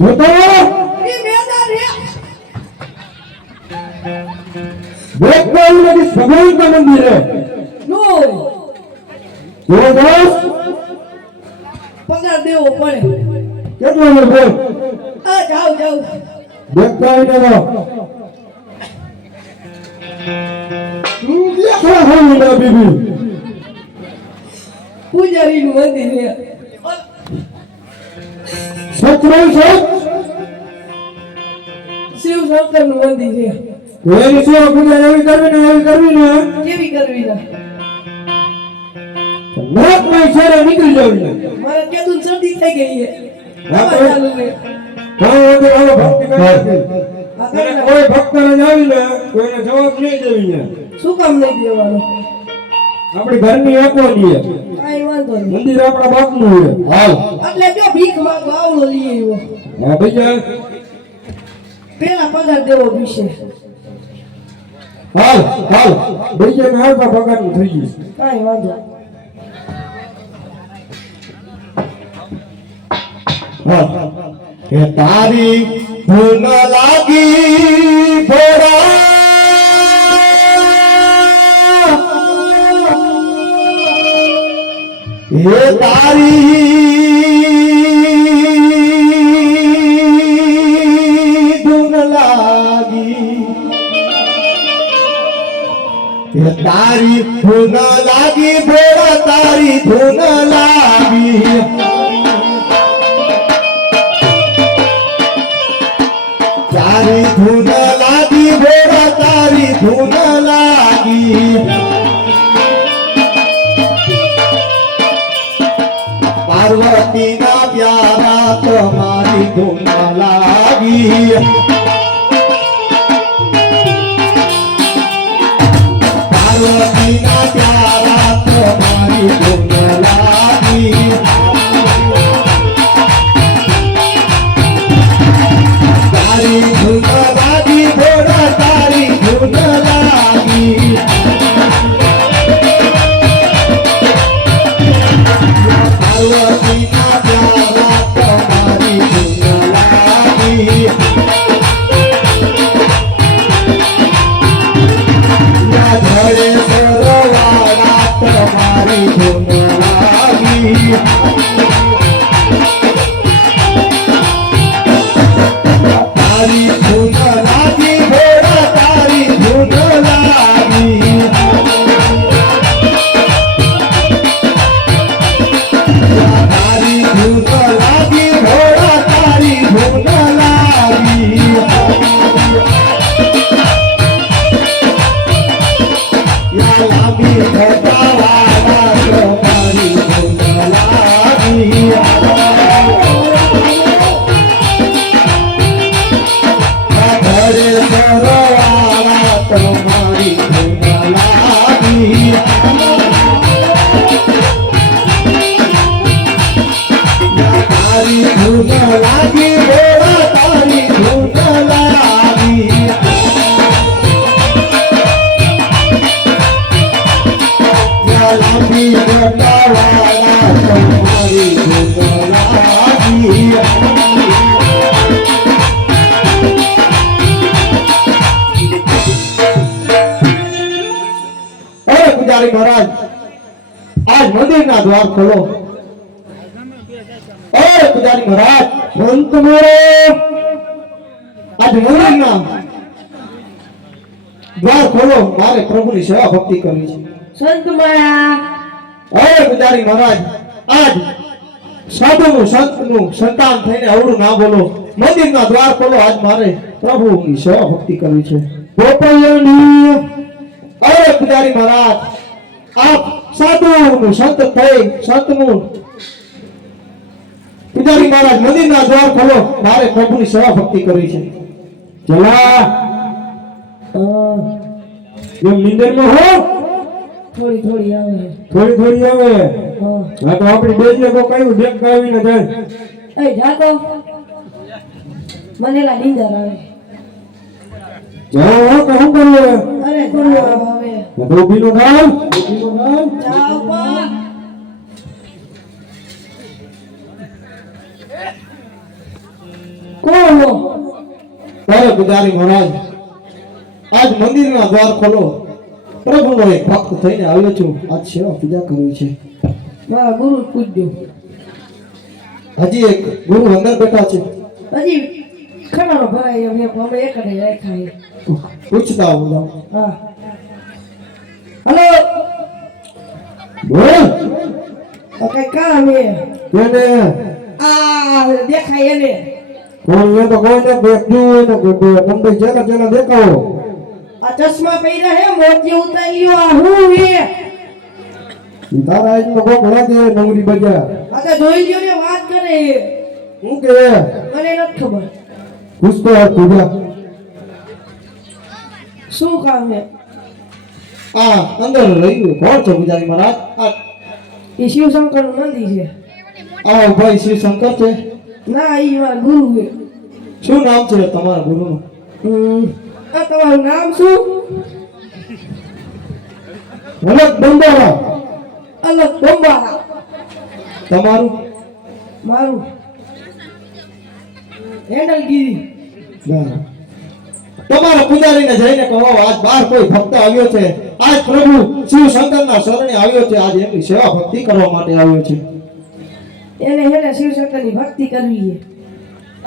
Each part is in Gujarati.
જોતા ઈ મેદાન છે देखो ये कि भगवान का मंदिर है નો जो दोस्त પગાર દેવો પડે કેટલો નો બોલ આ જાવ જાવ देखता ही ना तू क्या हो मेरा बीबी પૂજારી નું મંદિર કરવી ને કેવી કરવી ને નીકળી જવું ને. મારે કેતું શરદી થઈ ગઈ છે. કોઈ ભક્ત ને આવી ને જવાબ નહીં દેવી ને. શું કામ નહીં દેવાનું? આપણી ઘરની આપવાની છે મંદિર આપણા બાપનું છે હાલ. એટલે જો ભીખ માંગો આવડો લઈ આવ્યો હા ભૈયા. પેલા પગાર દેવો વિશે હાલ હાલ. ભૈયા ને હાલ પગારનું થઈ ગયું. કઈ વાંધો. તારી ભૂલ લાગી ભોળા હે તારી ધૂન લાગી તારી ધૂન લાગી ભોળા તારી ધૂન લાગી લાંબી મહારાજ, આજ મંદિરના દ્વાર ખોલો. અરે પૂજારી મહારાજ સંત મોરો. આજ મંદિરના દ્વાર ખોલો. મારે પ્રભુની સેવા ભક્તિ કરવી છે. સંત માયા અરે ગુજારી મહારાજ, આજ સાધુનું સંતનું સંતાન થઈને અવળું ના બોલો. મંદિરના દ્વાર ખોલો. આજ મારે પ્રભુની સેવા ભક્તિ કરવી છે. ગોપૈયાની અરે પૂજારી મહારાજ, આપ સાધુનું સંત થઈ, સંતનું પૂજારી મહારાજ, મંદિરના દ્વાર ખોલો. મારે પ્રભુની સેવા ભક્તિ કરવી છે. જલા જેમ નિંદરમાં હો? થોડી થોડી આવે. થોડી થોડી આવે? હા. હા તો આપણી બે જે કોઈ કયું દેખ કાવીને જાય. એ ઢાકો મને લા નીંદર આવે. જાઓ હો કે શું કરીએ અરે કરું આવે? ડોબીનું નામ? ડોબીનું નામ? જાઓ પા. કોણ? તારે પૂજારી મહારાજ. આજ મંદિરના દ્વાર ખોલો. પ્રભુનો એક ભક્ત થઈને આવ્યો છું આજ સેવા પૂજા કરવી છે મારા ગુરુ પૂજ્યો હજી એક ગુરુ અંદર બેઠા છે હજી ખબર ભરાય અમે અમે એક જ રાખ્યા પૂછતા હું હા હલો બોલ તો કઈ કામ એ કોને આ દેખાય એને કોણ તો કોઈને દેખતું કોઈ કોઈ તમને જેના જેના દેખાવો આ ચશ્મા પહેર્યા હે મોતી ઉતાર્યો આ હું હે તારા આઈનો કોક લાગે નવરી બજાર આ તો જોઈ લ્યો ને વાત કરે હે. કે મને નથી ખબર. પૂછતો આ તુજા શું કામ હે આ અંદર રહ્યું કોણ છો બિચારી મહારાજ? આ એ શિવશંકરનું મંદિર છે. આ ભાઈ શિવશંકર છે? ના એ મારા ગુરુ છે. શું નામ છે તમારા ગુરુનું. આ તમારું નામ શું? અલગ બંબારા અલગ બંબારા તમારું? મારું. હેન્ડલગીરી. તમારા પૂજારીને જઈને કહો આજ બાર કોઈ ભક્ત આવ્યો છે. આજ પ્રભુ શિવ શંકરના શરણે આવ્યો છે. આજ એમની સેવા ભક્તિ કરવા માટે આવ્યો છે. એને હેને શિવશંકરની ભક્તિ કરવી છે.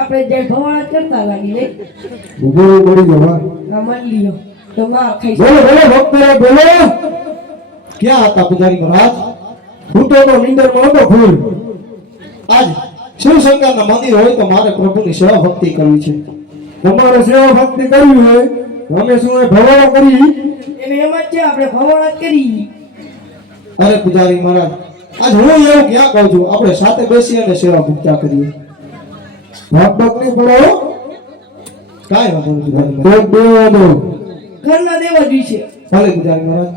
આપણે જે ભવાડા કરતા લાગી લે ઊભો પડી જવા. મન લ્યો. તો માં ખાઈ બોલો બોલો ભક્તરે બોલો. ક્યાં હતા પૂજારી મહારાજ? ફૂટો તો નિંદરમાં હતો ફૂલ આજ શિવ શંકરના મંદિર હોય તો મારે પ્રભુની સેવા ભક્તિ કરવી છે. તમારે સેવા ભક્તિ કરવી હોય અમે શું એ ભવાડો કરી. એને એમ જ છે આપણે ભવાણા કરી. અરે પૂજારી મહારાજ આજ હું એવું ક્યાં કહું છું? આપણે સાથે બેસી અને સેવા ભૂખતા કરીએ. ભાગ ભાગ નહીં પડો કાય વાંધો નહીં દો મહારાજ દો ઘરના દેવા છે. ભલે પૂજારી મહારાજ.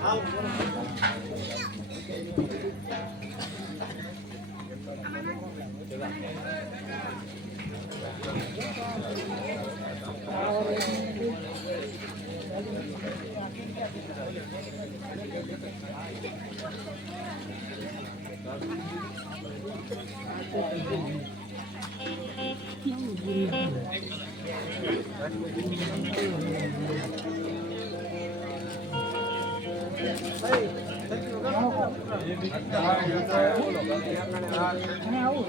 Thank આવું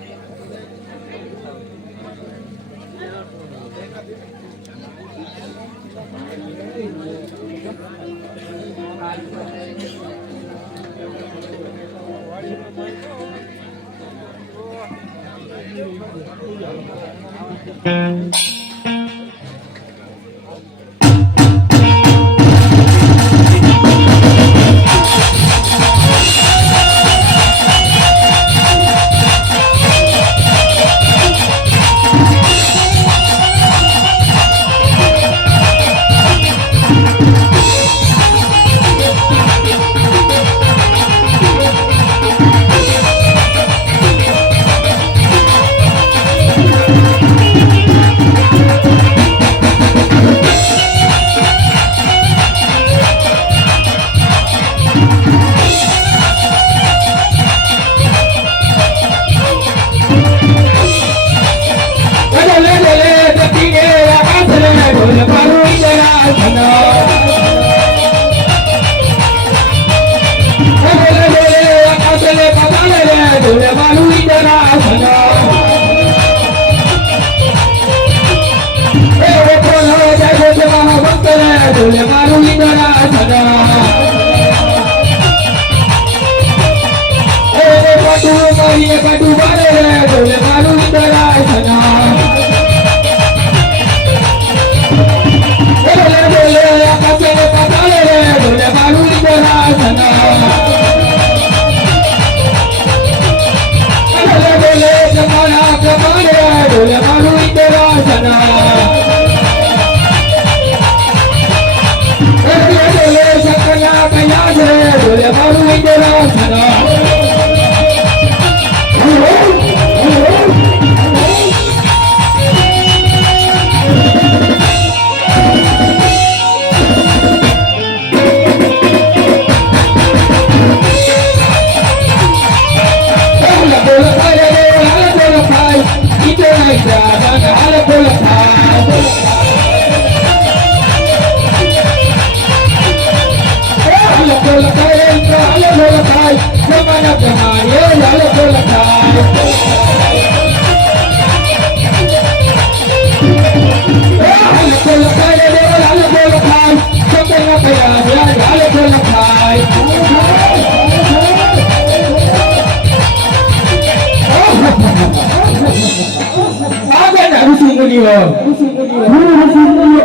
ઋષિ મુનિઓ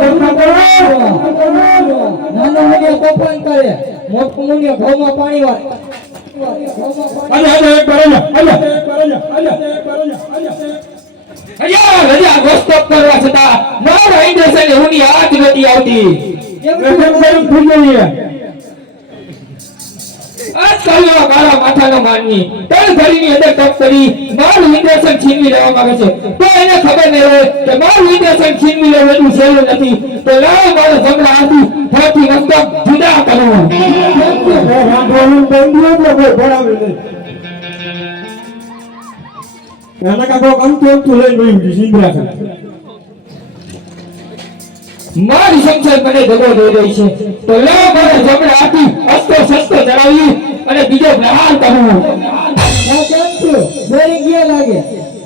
નાનો મુનિયો તોફાન કરે મોટો મુનિયો રજા ગોસ્તપ કરવા છતાં મારા ઇન્દ્રસેને હુંની આજ નથી આવતી આજ કાલનો મારા માથાનો માનવી ત્રણ ઘડીની અંદર કરી મારું ઇન્દ્રસન છીનવી લેવા માંગે છે. તો એને ખબર નહીં હોય કે મારું ઇન્દ્રસન છીનવી લેવું એટલું સહેલું નથી. તો લાવ મારો જમણા હાથી હાથી મસ્તક જુદા કરવો મારી સંસાર મને દગો દઈ રહી છે. તો લાવ મારા જમણા હાથી અસ્તો સસ્તો ચડાવી. અને બીજો પ્રહાર કરવો. આ કેમ છે? દોરી ગયા લાગે.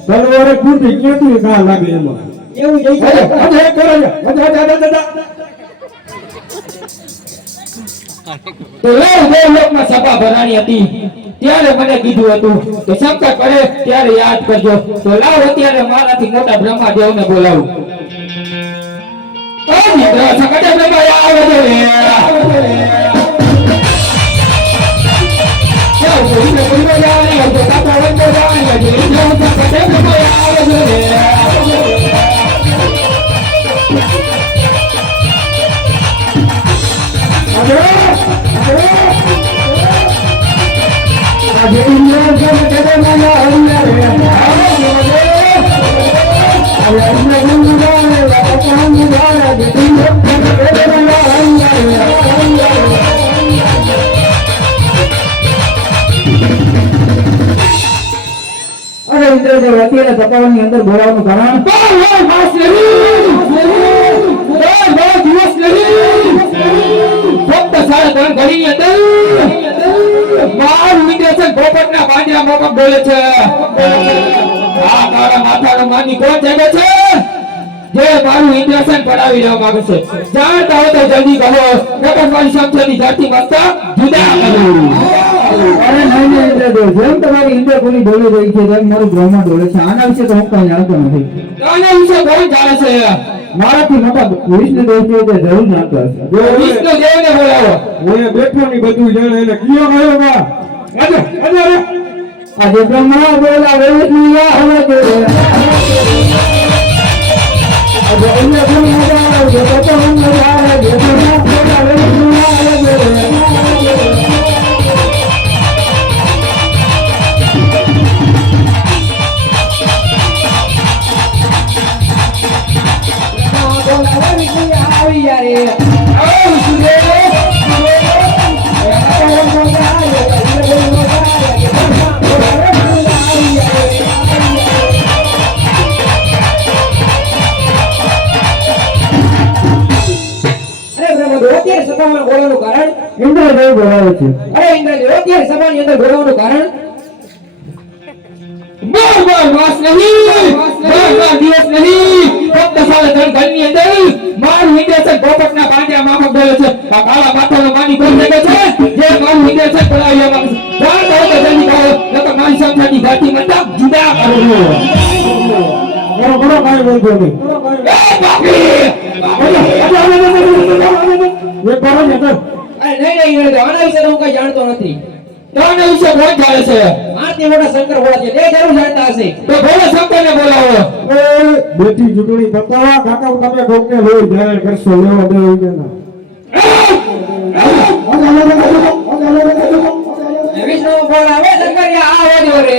તલવારે કુટી ક્યાંથી ઘા લાગે એમાં? એવું જઈ અરે, અરે, કરો અરે, અરે, અરે, અરે, અરે. તો લાવ બે લોકમાં સભા ભરાણી હતી. ત્યારે મને કીધું હતું કે સંકટ પડે ત્યારે યાદ કરજો. તો લાવ અત્યારે મારાથી મોટા બ્રહ્માદેવને બોલાવું. ઓ મિત્ર, સંકટે બ્રહ્મા રે. અત્યારે તપાવની અંદર બોલાવવાનું કારણ બાર વાર માસ નહીં. બાર વાર દિવસ નહીં. ફક્ત સાડા ત્રણ ઘડીની અંદર મારું ઇન્દ્રસન પાંજરા બોલે છે. આ તારા માથાનો માની કોણ જાગે છે? જે મારું ઇન્દ્રસન પડાવી લેવા માંગે છે. જાણતા હો તો જલ્દી કહો. નકર મારી સમસરની ધરતી મસ્તા જુદા કરું. અરે નહીં નહીં ઇન્દ્રદેવ જેમ તમારી ઇન્દ્રપુરી બોલી રહી છે તેમ મારું બ્રહ્મા બોલે છે. આના વિશે તો હું કઈ જાણતો નથી. આના વિશે કોણ જાણે છે? મારાથી મોટા વિષ્ણુદેવ છે તે જરૂર જાણતો હશે. વિષ્ણુ દેવને બોલાવો. હું બેઠો ની બધું જાણે એને કયો ગયો બા આજે બ્રહ્મા બોલાવે વિષ્ણુ હવે કે આજે અન્ય બ્રહ્મા બોલાવે તો જે મારું ઇન્દ્રસન પડાવી લેવા માંગે છે. તો તો જલ્દી કહો નકર મારી સંખ્યાની ઘાટી મંડપ જુદા કરો ઘણો ઘણો કાંઈ વાંધો નહીં. એ બાપી! એ કરો ને કર નહીં નહીં નહીં, આના વિશે હું કઈ જાણતો નથી. તને વિશે કોણ જાણે છે. આરતી મોટા શંકર ભોળા છે તે જરૂર જાણતા હશે. તો બોલો શંકરને બોલાવો. એ બેટી ચૂંટણી થતા કાકા તમે કોકને લઈ જાહેર કરશો લેવા દેવું કે ના. ભોળા હવે શંકરિયા આવો જો રે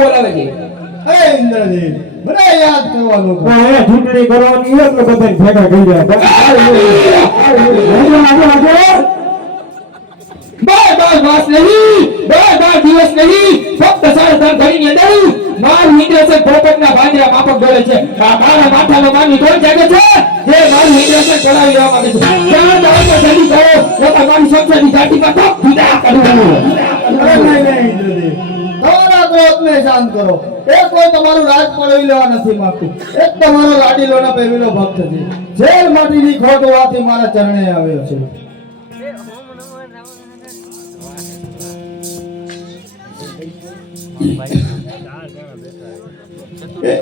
બોલાવે છે. મને યાદ કરવાનો ચૂંટણી કરવાની ભેગા થઈ ગયા. નહીં. દિવસ નહીં. ફક્ત મારું પોપટના ભાંજરા છે. મારા માથાનો કોણ જાગે છે. જે મારું ઇન્દ્રસન ચડાવી લેવા માંગે છે. જાણ જાણ તો જલ્દી કરો. નકર મારી સંસારની ઘાટીમાં તો જુદા કરું અરે નહીં નહીં ઇન્દ્રદેવ તમારા ક્રોધને શાંત કરો એ કોઈ તમારું રાજ પડાવી લેવા નથી માંગતું એક તમારો લાડીલોના પેવીનો ભક્ત છે જેલ માટીની ખોટ હોવાથી મારા ચરણે આવ્યો છે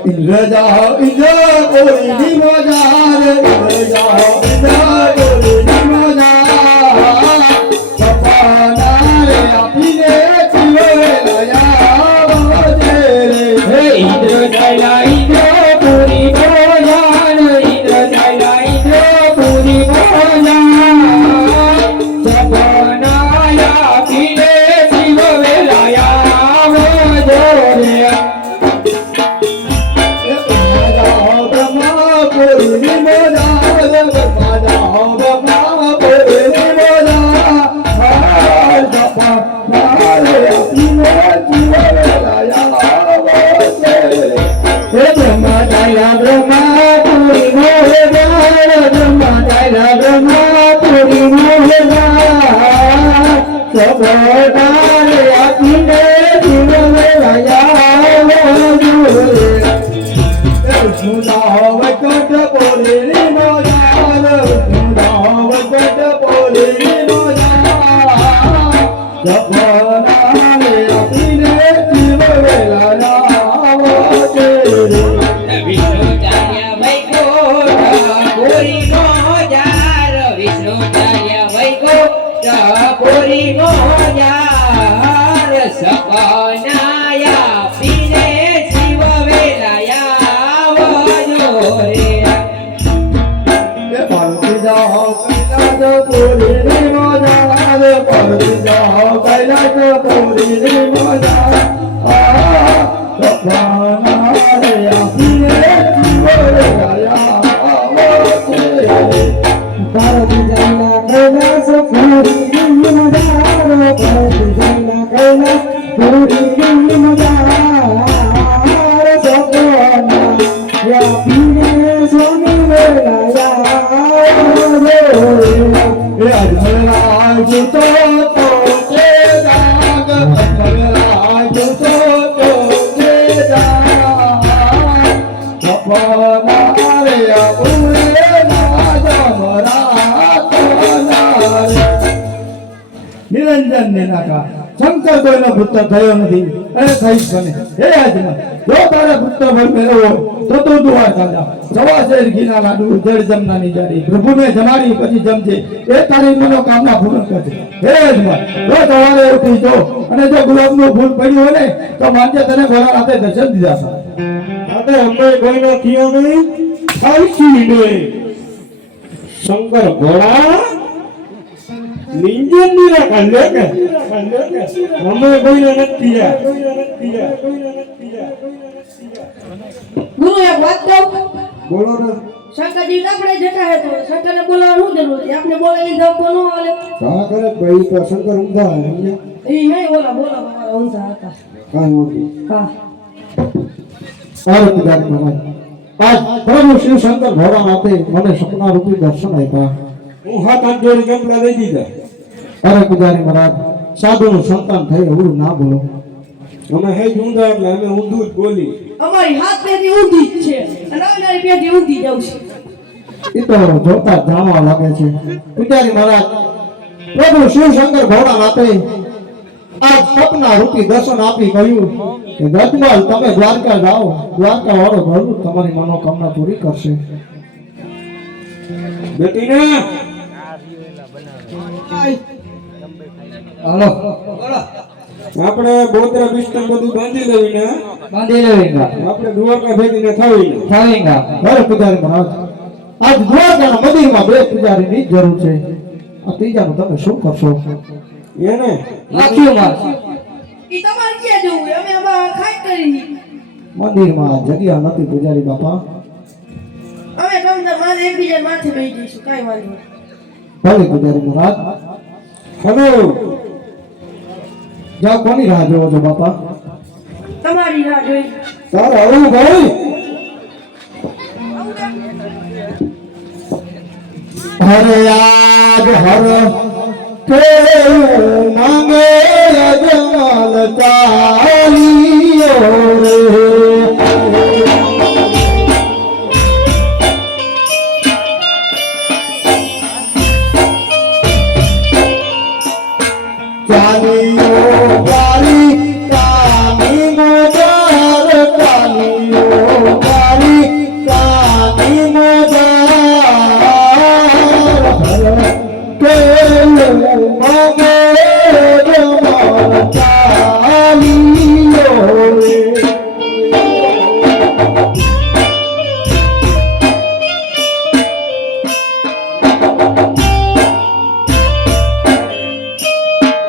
ઇન્દ્ર જાઓ ઇન્દ્ર બોલીની મજા રે ઇન્દ્ર જાઓ ઇન્દ્ર બોલીની મજા સપના રે આપીને જીવે થયો નથી. અને થઈશ બને હે આજમાં જો તારા પુત્ર ભર મેળવો, તો તું દુઆ કાઢા સવા શેર ઘીના લાડુ, જળ જમનાની જારી પ્રભુને જમાડી, પછી જમજે. એ તારી મનોકામના પૂર્ણ કરજે. હે આજમાં જો સવારે ઉઠી જો, અને જો ગુલાબનું ફૂલ પડ્યું હોય ને, તો માનજે તને ઘોડા હાથે દર્શન દીધા હતા. અરે અમે કોઈનો થયો નહીં. નહીં શંકર ઘોડા નિંજન નીરા કાઢે કે થયા કોઈને નથી થયા ગુરુ એક વાત કહું? બોલો ને. શંકરજી આપણે જતા હે તો શંકરને બોલાવવાનું શું જરૂર છે? આપણે બોલાવી દઉં તો ન હાલે. કા કરે ભાઈ તો શંકર ઊંધા હે એમને એ નહીં બોલા બોલા મારા ઊંધા હતા. કાંઈ વાંધો હા. સારું પૂજારી મહારાજ આજ પ્રભુ શ્રી શંકર ભગવાન આપે મને સપના રૂપી દર્શન આપ્યા. હું હાથ હાથ જોડી કપડા દઈ દીધા. અરે પૂજારી મહારાજ સાધુનું સંતાન થઈ એવું ના બોલો. અમે હે ઊંધા એટલે અમે ઊંધું જ બોલી અમારી હાથ પેઢી ઊંધી જ છે અને અમારી પેઢી ઊંધી જ આવશે એ તો જોતા જાણવા લાગે છે. પૂજારી મહારાજ પ્રભુ શિવ શંકર ભગવાન આપે આ સપના રૂપી દર્શન આપી કહ્યું કે ગતમાલ તમે દ્વારકા જાઓ. દ્વારકા વાળો જરૂર તમારી મનોકામના પૂરી કરશે. બેટી ને હાલો. આપણે બોતરા બિસ્તર બધું બાંધી લેવીને બાંધી લેવીને આપણે દ્વારકા ભેગીને થવી ને ખાવેંગા અરે પૂજારી મહારાજ. આજ દ્વારકાના મંદિરમાં બે પૂજારીની જરૂર છે. આ ત્રીજાનું તમે શું કરશો? એને? રાખ્યું માર ઈ તમારે ક્યાં જવું? અમે આમાં ખાઈ કરી મંદિરમાં જગ્યા નથી પૂજારી બાપા. અમે તમને મારે એકબીજા માથે બેસી જઈશું કાઈ વાંધો નહીં. ભલે પૂજારી મહારાજ. હલો જા કોની રાહ જોવો છો બાપા? તમારી રાહ જોઈ. તારે આવું ભાઈ? હર યાદ હર કે માંગે ચાલીયો